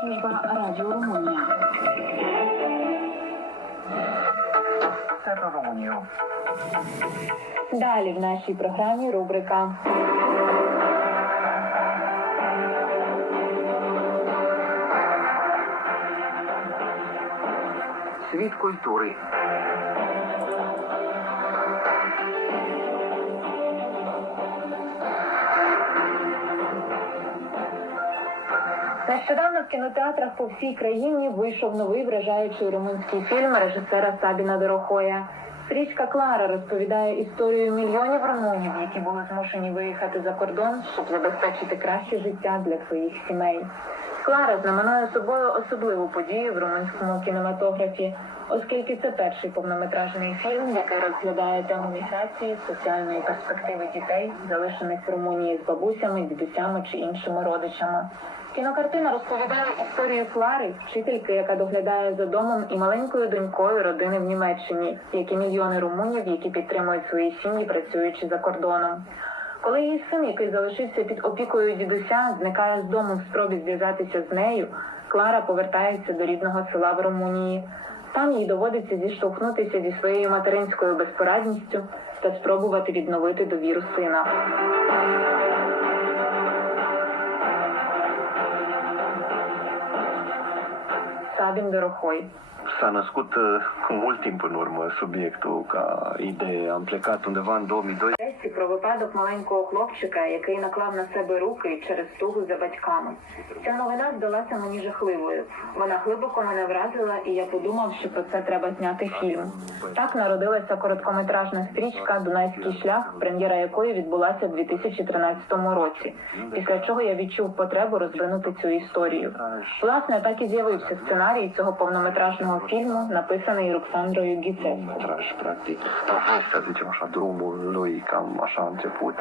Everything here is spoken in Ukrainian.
служба Радіо Румунія. Це про Румунію. Далі в нашій програмі рубрика Світ культури. Нещодавно в кінотеатрах по всій країні вийшов новий вражаючий румунський фільм режисера Сабіна Дорохоя. Стрічка Клара розповідає історію мільйонів румунів, які були змушені виїхати за кордон, щоб забезпечити краще життя для своїх сімей. Клара знаменує собою особливу подію в румунському кінематографі, оскільки це перший повнометражний фільм, який розглядає тему міграції, соціальної перспективи дітей, залишених в Румунії з бабусями, дідусями чи іншими родичами. Кінокартина розповідає історію Клари, вчительки, яка доглядає за домом і маленькою донькою родини в Німеччині, як і мільйони румунів, які підтримують свої сім'ї, працюючи за кордоном. Коли її син, який залишився під опікою дідуся, зникає з дому в спробі зв'язатися з нею, Клара повертається до рідного села в Румунії. Там їй доводиться зіштовхнутися зі своєю материнською безпорадністю та спробувати відновити довіру сина. Sabin Dorohoi. S-a născut cu mult timp în urmă subiectul ca idee. Am plecat undeva în 2002. Десять про випадок маленького хлопчика, який наклав на себе руки через тугу за батьками. Ця новина здалася мені жахливою. Вона глибоко мене вразила, і я подумав, що про це треба зняти фільм. Так народилася короткометражна стрічка Дунайський шлях, прем'єра якої відбулася в 2013 році. Після чого я відчув потребу розвинути цю історію. Власне, так і з'явився сценарій цього повнометражного фільму, написаний Роксандрою Гіцеско. cam așa a început.